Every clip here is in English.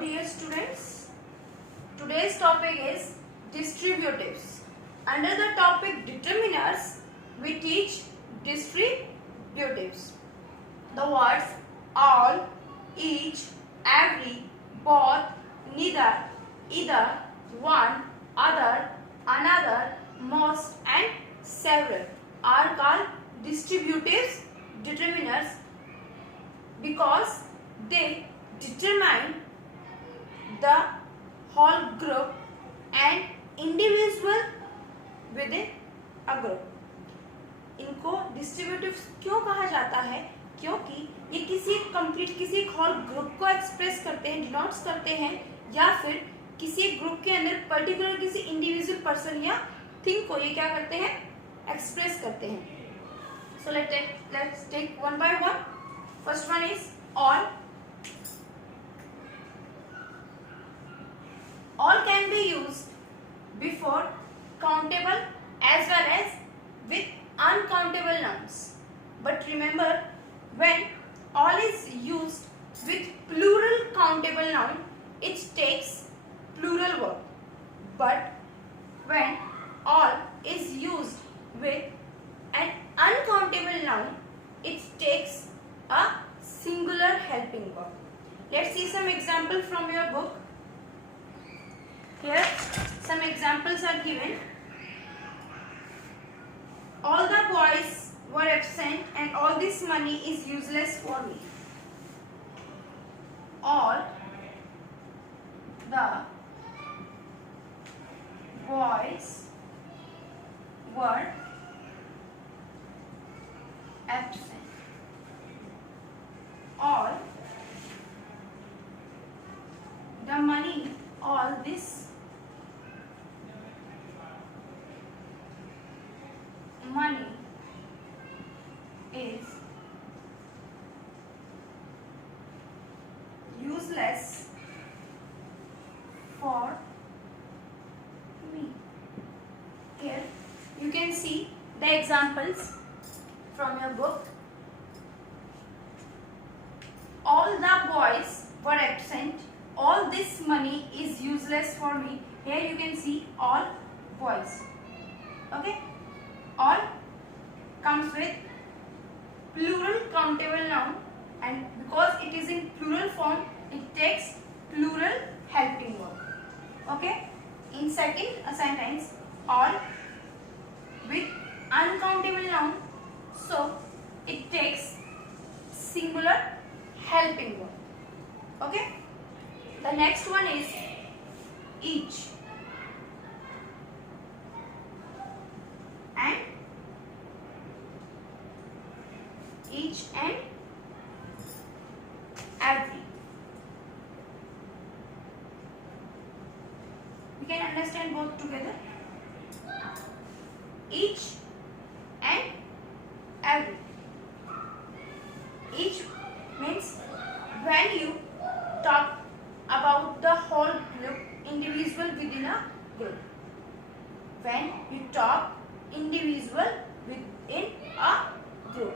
dear students, today's topic is distributives. Under the topic determiners, we teach distributives. The words all, each, every, both, neither, either, one, other, another, most and several are called distributives determiners because they determine the whole group and individual within a group. इनको डिस्ट्रीब्यूटिव्स क्यों कहा जाता है? क्योंकि ये किसी complete किसी whole group को एक्सप्रेस करते हैं, डिनोट्स करते हैं, या फिर किसी ग्रुप के अंदर पर्टिकुलर किसी इंडिविजुअल पर्सन या थिंग को ये क्या करते हैं? एक्सप्रेस करते हैं. So let's take one by one. First one is all. All can be used before countable as well as with uncountable nouns. But remember, when all is used with plural countable noun, it takes plural verb. But when all is used with an uncountable noun, it takes a singular helping verb. Let's see some example from your book. Here some examples are given. All the boys were absent and all this money is useless for me. All the boys were absent. All the money, all this money is useless for me. Here you can see the examples from your book. All the boys were absent. All this money is useless for me. Here you can see all boys. Okay? All comes with plural countable noun, and because it is in plural form, it takes plural helping verb. Okay? In second sentence, all with uncountable noun, so it takes singular helping verb. Okay? The next one is each and every. We can understand both together. Each and every. Each means when you talk about the whole group, individual within a group. When you talk individual within a group.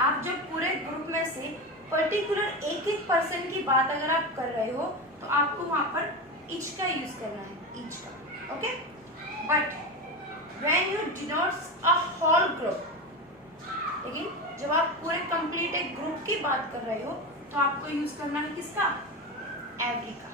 आप जब पूरे group में से particular एक एक person की बात अगर आप कर रहे हो तो आपको वहां पर each का यूज करना है, each का. Okay? But when you denotes a whole group, लेकिन जब आप पूरे कंप्लीट एक ग्रुप की बात कर रहे हो तो आपको यूज करना है किसका? Every का.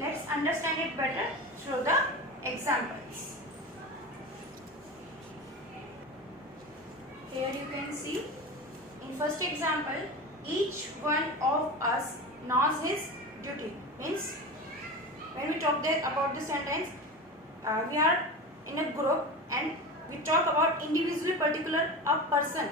Let's understand it better through the examples. Here you can see in first example, each one of us knows his duty. Means when we talk there about the sentence, we are in a group and we talk about individually particular a person.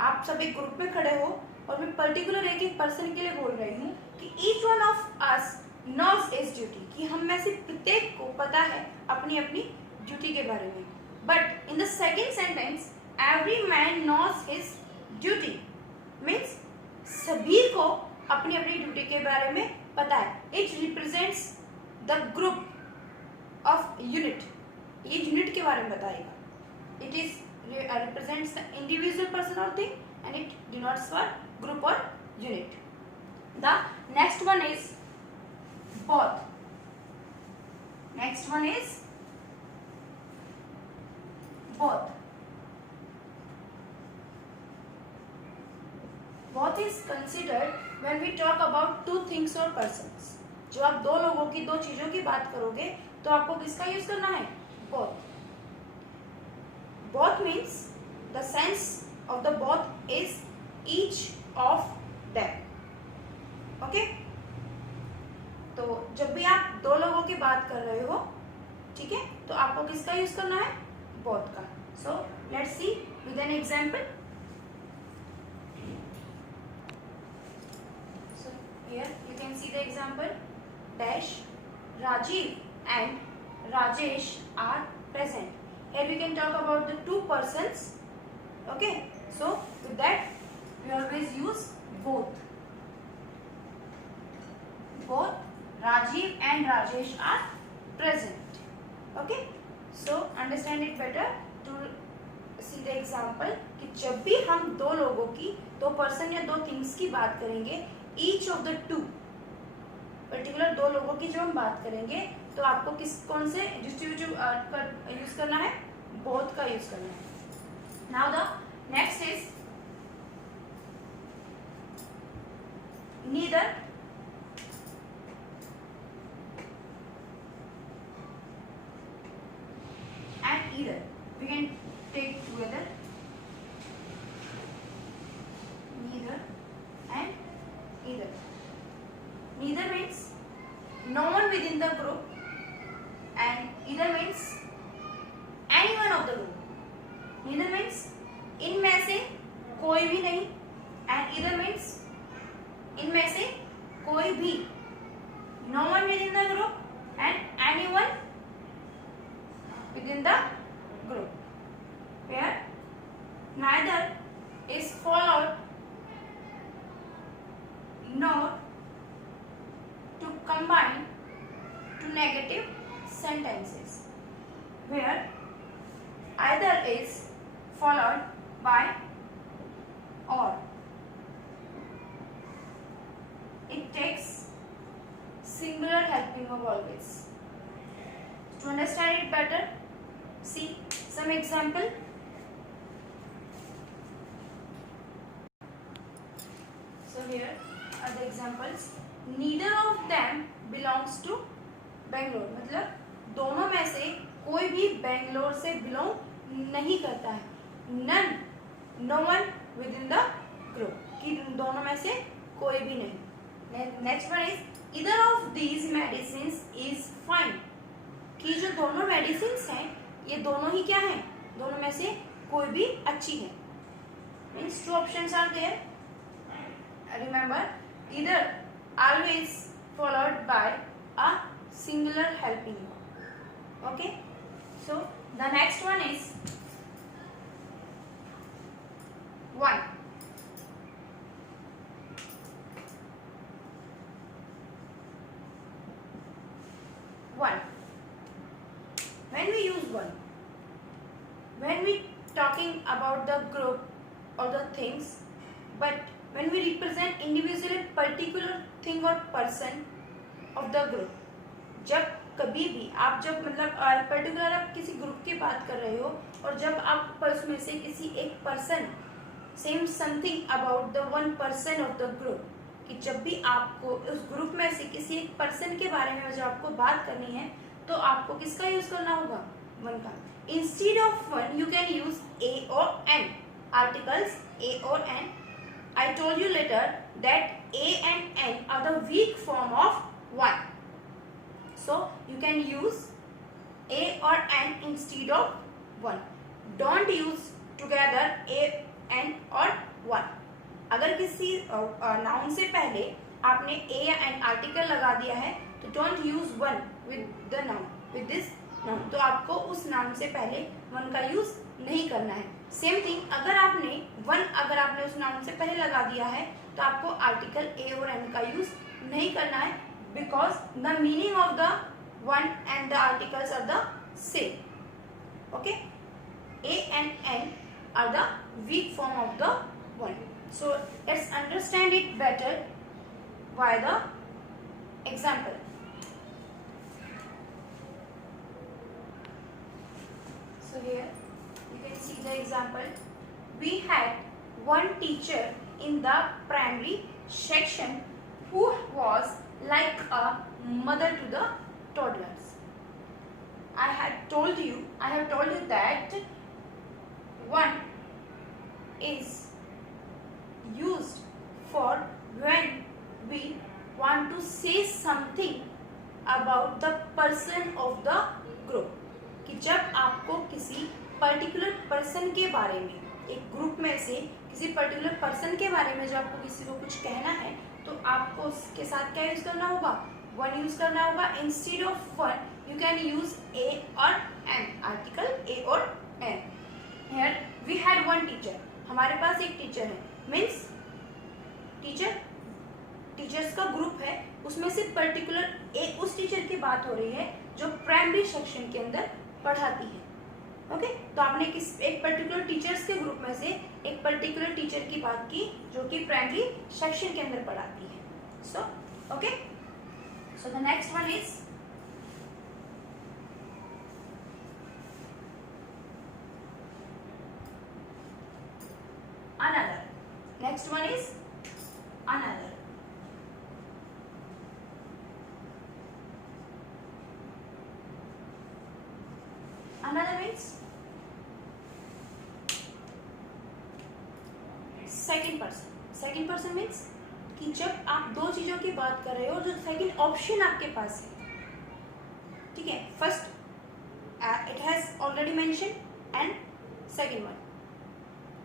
आप सब एक group में खड़े हो और मैं particular एक एक पर्सन के लिए बोल रही हूँ कि each one of us knows his duty, कि हम में से प्रत्येक को पता है अपनी अपनी ड्यूटी के बारे में. But in the second sentence, every man knows his duty means सभी को अपनी अपनी ड्यूटी के बारे में पता है. It represents the group of unit. ये यूनिट के बारे में बताएगा. It is represents the individual person or thing and it denotes for group or unit. The next one is both. Next one is both. Both is considered when we talk about two things or persons. जो आप दो लोगों की, दो चीजों की बात करोगे तो आपको किसका यूज करना है? both. Both means the sense of the both is each of them. Okay? तो जब भी आप दो लोगों की बात कर रहे हो, ठीक है, तो आपको किसका यूज करना है? both का. So let's see with an example. So here you can see the example. Dash Rajiv and Rajesh are present. Here we can talk about the two persons. Okay, so with that we always use both. Both Rajiv and Rajesh are present. Okay, so understand it better to see the example कि जब भी हम दो लोगों की, दो person या दो थिंग्स की बात करेंगे, each of the two, particular दो लोगों की जो हम बात करेंगे, तो आपको कौन से डिस्ट्रीब्यूटिव यूज करना है? बोथ का यूज करना है. Now the next is neither and either. We can take together neither and either. Neither means no one within the group and either means any one of the group. Neither means इनमें से कोई भी नहीं and either means इनमें से कोई भी. No one within the group and anyone within the group. Where neither is followed nor to combine two negative sentences, where either is followed by or. It takes singular helping of always. To understand it better, see some example. So here are the examples. Neither of them belongs to Bangalore. मतलब दोनों में से कोई भी बेंगलोर से belong नहीं करता है. None, no one within the group. कि दोनों में से कोई भी नहीं. Next one is either of these medicines is fine. कि जो दोनों medicines हैं, ये दोनों ही क्या हैं? दोनों में से कोई भी अच्छी है. Means two options are there. Remember, either always followed by a singular helping verb. Okay, so the next one is one. One. When we use one, when we talking about the group or the things, but when we represent individually particular thing or person of the group, जब कभी भी आप जब मतलब particular आप किसी group की बात कर रहे हो और जब आप उसमें से किसी एक person same something about the one person of the group, कि जब भी आपको उस ग्रुप में से किसी एक पर्सन के बारे में जब आपको बात करनी है तो आपको किसका यूज करना होगा? वन का. Instead of one you can use a और एन. आर्टिकल्स ए और an. I told you later that A and N are the weak form of one. So you can use A or N instead of one. Don't use together A, N or one. अगर किसी noun से पहले आपने A या N article लगा दिया है तो don't use one with the noun, with this noun. तो आपको उस noun से पहले one का use नहीं करना है. सेम थिंग अगर आपने उस नाउन से पहले लगा दिया है तो आपको आर्टिकल ए और एन का यूज नहीं करना है, because the meaning of the one and the articles are the same. Okay, a and an are the weak form of the one. So let's understand it better by the example. So here you can see the example. We had one teacher in the primary section who was like a mother to the toddlers. I have told you that one is used for when we want to say something about the person of the group. कि जब आपको किसी particular person के बारे में, एक group में से किसी पर्टिकुलर पर्सन के बारे में जब आपको किसी को कुछ कहना है तो आपको उसके साथ क्या यूज करना होगा, वन यूज करना होगा. Instead of one you can use a और एन, आर्टिकल ए और an. Here we had one teacher, हमारे पास एक टीचर है, मीन्स टीचर्स का ग्रुप है, उसमें से पर्टिकुलर एक उस टीचर की बात हो रही है जो प्राइमरी सेक्शन के अंदर पढ़ाती है. ओके तो आपने एक पर्टिकुलर टीचर्स के ग्रुप में से एक पर्टिकुलर टीचर की बात की जो कि प्राइमरी सेक्शन के अंदर पढ़ाती है. So okay, so the next one is another. Next one is another. Another means second person. Second person means कि जब आप दो चीजों की बात कर रहे हो जो सेकंड ऑप्शन आपके पास है. ठीक है, first it has already mention and second one.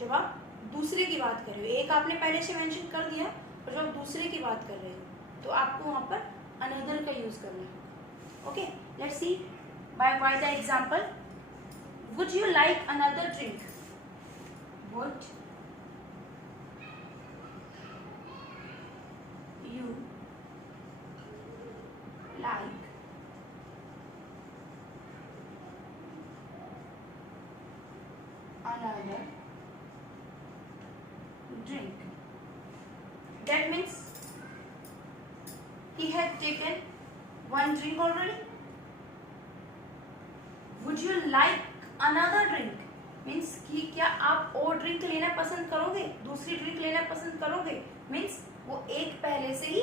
जब आप दूसरे की बात कर रहे हो, एक आपने पहले से मेंशन कर दिया और जब आप दूसरे की बात कर रहे हो तो आपको वहां पर अनदर का यूज करना है. Okay, let's see by the example. Would you like another drink? Would you like another drink? That means he had taken one drink already. Would you like another drink means कि क्या आप और drink लेना पसंद करोगे, दूसरी drink लेना पसंद करोगे. मीन्स वो एक पहले से ही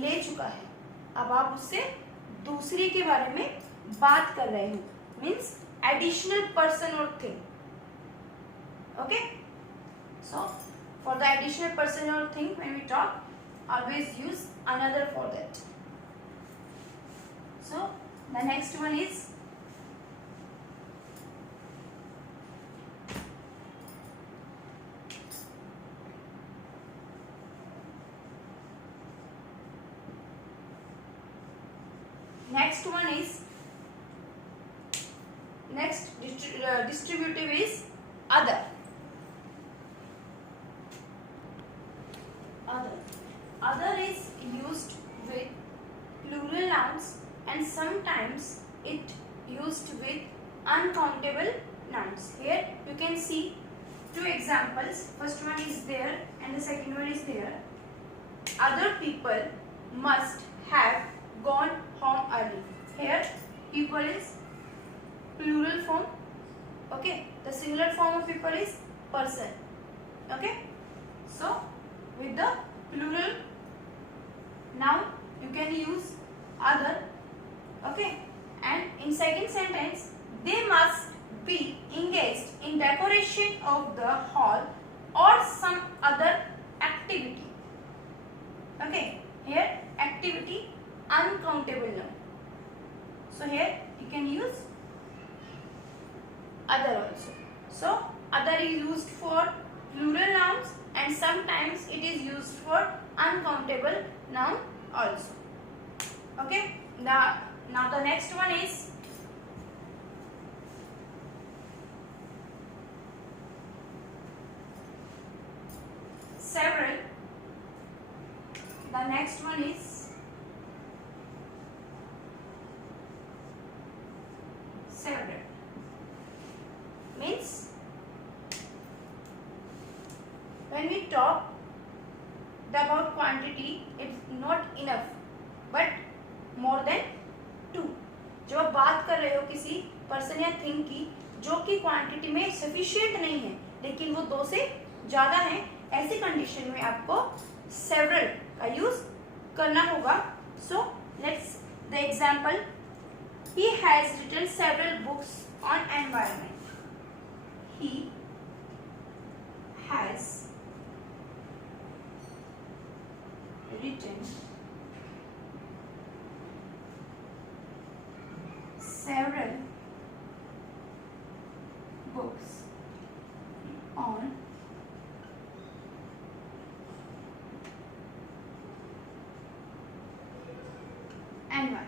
ले चुका है, अब आप उससे दूसरी के बारे में बात कर रहे हो. मीन्स एडिशनल पर्सन और thing. Okay, so for the additional person और thing when we talk always use another for that. So the next one is distributive is other. Other is used with plural nouns and sometimes it used with uncountable nouns. Here you can see two examples. First one is there and the second one is there. Other people must have gone home early. Here people is plural form. Okay, the singular form of people is person. Okay, so with the plural noun you can use other. Okay, and in second sentence they must be engaged in decoration of the hall or some other activity. Okay, here activity uncountable noun, so here you can use other also. So other is used for plural nouns and sometimes it is used for uncountable noun also. Okay, now the next one is several. The next one is several. Means when we talk about quantity, it's not enough but more than two. जब आप बात कर रहे हो किसी person या thing की जो कि क्वांटिटी में सफिशिएंट नहीं है लेकिन वो 2 से ज्यादा है, ऐसी कंडीशन में आपको सेवरल का यूज करना होगा. So let's the example. He has written several books on environment. He has written several books on environment.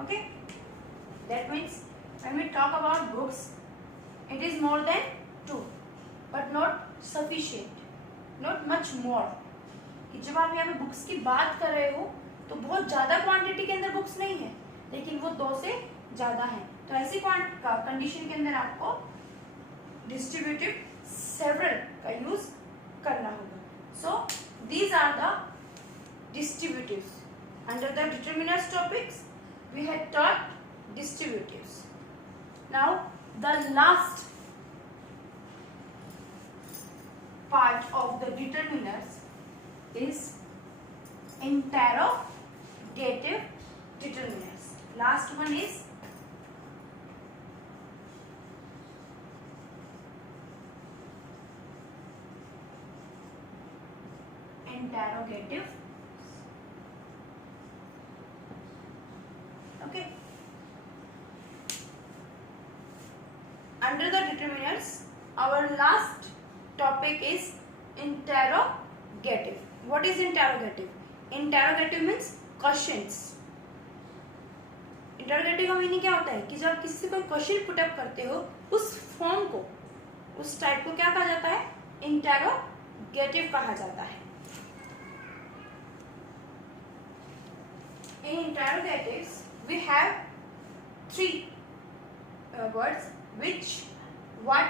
Okay, that means when we talk about books, it is more than 2 but not sufficient, not much more. कि जब आप यहाँ पे books की बात कर रहे हो तो बहुत ज़्यादा क्वांटिटी के अंदर बुक्स नहीं है लेकिन वो 2 से ज़्यादा है, तो ऐसी कंडीशन के अंदर आपको डिस्ट्रीब्यूटिव सेवरल का यूज करना होगा. So these are the distributives. Under the determiners topics we had taught distributives. Now the last part of the determiners is interrogative determiners. Last one is interrogative. Okay. Under the determiners, our last topic is interrogative. What is interrogative? Interrogative means questions. Interrogative का meaning क्या होता है कि जब किसी से कोई question put up करते हो उस फॉर्म को, उस टाइप को क्या कहा जाता है? इंटेरोगेटिव कहा जाता है. In interrogatives we have 3 words: which, what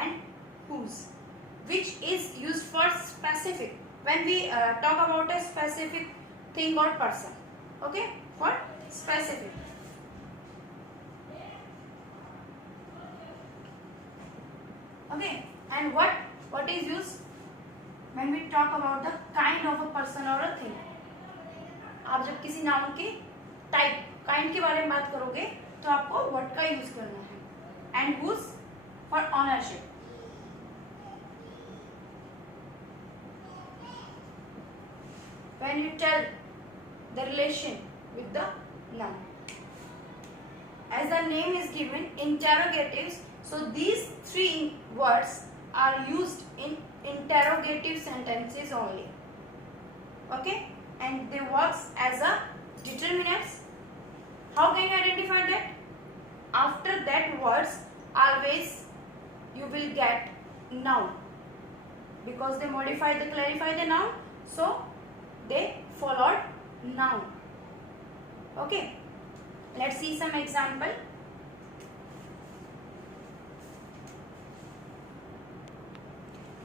and whose. Which is used for specific, when we talk about a specific thing or person. Okay, for specific. Okay, and what is used when we talk about the kind of a person or a thing. आप जब किसी noun के type, kind के बारे में बात करोगे तो आपको व्हाट का यूज करना है. And whose for ownership. When you tell the relation with the noun. As the name is given, interrogatives, so these 3 words are used in interrogative sentences only. Okay, and they works as a determinants. How can you identify that? After that words always you will get noun, because they modify, they clarify the noun, so they followed noun. Okay, let's see some example.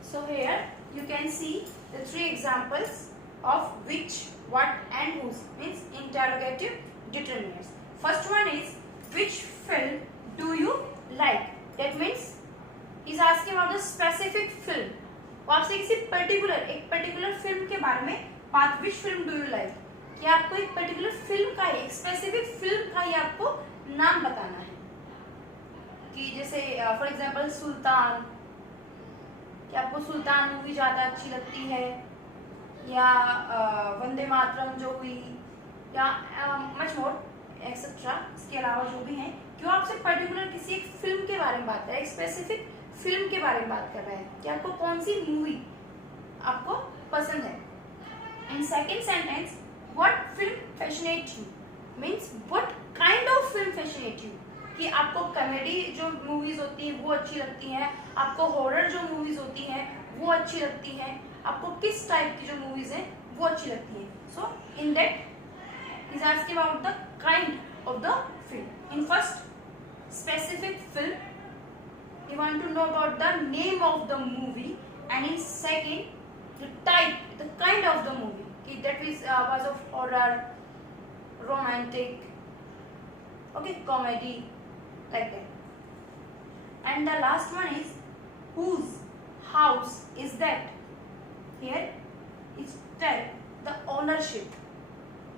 So here you can see the 3 examples of which, what and whose, means interrogative determinants. First one is which film do you like? That means he is asking about the specific film. वो आपसे किसी एक particular film के बारे में बात, which film do you like, कि आपको एक पर्टिकुलर फिल्म का, एक स्पेसिफिक फिल्म का ही आपको नाम बताना है. कि जैसे फॉर एग्जांपल सुल्तान, कि आपको सुल्तान मूवी ज़्यादा अच्छी लगती है, या वंदे मातरम जो हुई, या मच मोर एक्सेट्रा. इसके अलावा जो भी हैं, क्यों आपसे पर्टिकुलर किसी एक फिल्म के बारे में बात कर रहा है, एक स्पेसिफिक फिल्म के बारे में बात कर रहा है कि आपको कौन सी मूवी आपको पसंद है. In second sentence, what film fascinate you, means what kind of film fascinate you, कि आपको कॉमेडी जो मूवीज होती हैं वो अच्छी लगती हैं, आपको हॉरर जो मूवीज होती हैं वो अच्छी लगती हैं, आपको किस टाइप की जो मूवीज हैं वो अच्छी लगती हैं. So in that is asking about the kind of the film. In first specific film you want to know about the name of the movie, and in second the type, the kind of the movie, okay, that is was of horror, romantic, okay, comedy, like that. And the last one is whose house is that. Here is tell the ownership,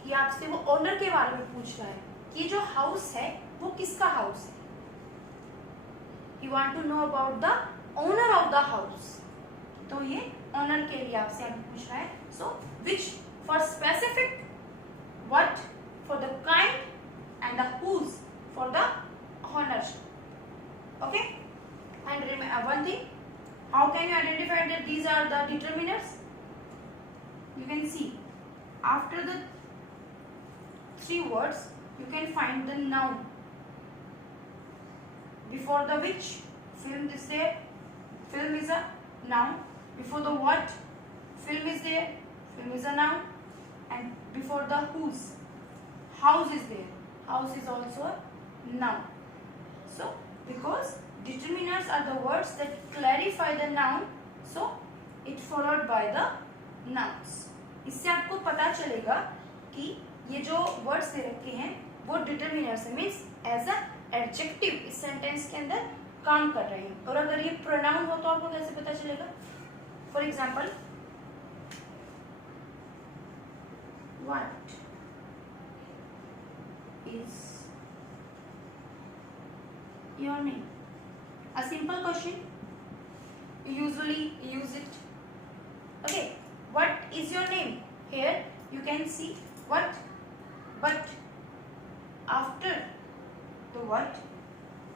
कि आपसे वो owner के बारे में पूछ रहा है कि जो हाउस है वो किसका हाउस है. You want to know about the owner of the house. तो ये ओनर के लिए आपसे अभी पूछ रहा है. So which for specific, what for the kind, and the whose for the ownership. Okay. And remember one thing. How can you identify that these are the determiners? You can see after the three words you can find the noun. Before the which, film is there, film is a noun. Before the what, film is there, film is a noun. And before the whose, house is there, house is also a noun. So because determiners are the words that clarify the noun, so it followed by the nouns. इससे आपको पता चलेगा कि ये जो words दे रखे हैं वो डिटरमिनर से मीन्स एज अ एडजेक्टिव इस सेंटेंस के अंदर काम कर रहे हैं. और अगर ये प्रोनाउन हो तो आपको कैसे पता चलेगा. For example, what is your name. A simple question, you usually use it. Okay, what is your name? Here you can see what, but after the what,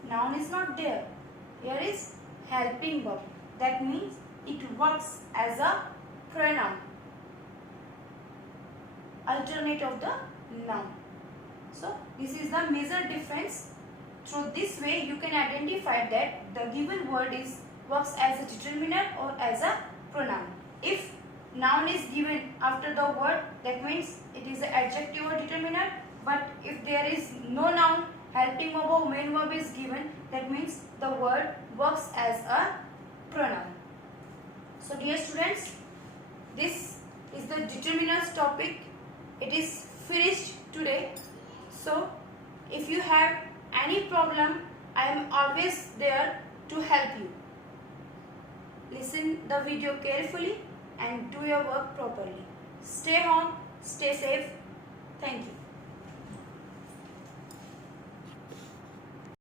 noun is not there. Here is helping verb. That means it works as a pronoun, alternate of the noun. So this is the major difference. Through this way you can identify that the given word is works as a determiner or as a pronoun. If noun is given after the word, that means it is an adjective or determiner. But if there is no noun, helping verb or main verb is given, that means the word works as a pronoun. So dear students, this is the determiners topic. It is finished today. So if you have any problem, I am always there to help you. Listen the video carefully and do your work properly. Stay home, stay safe. Thank you.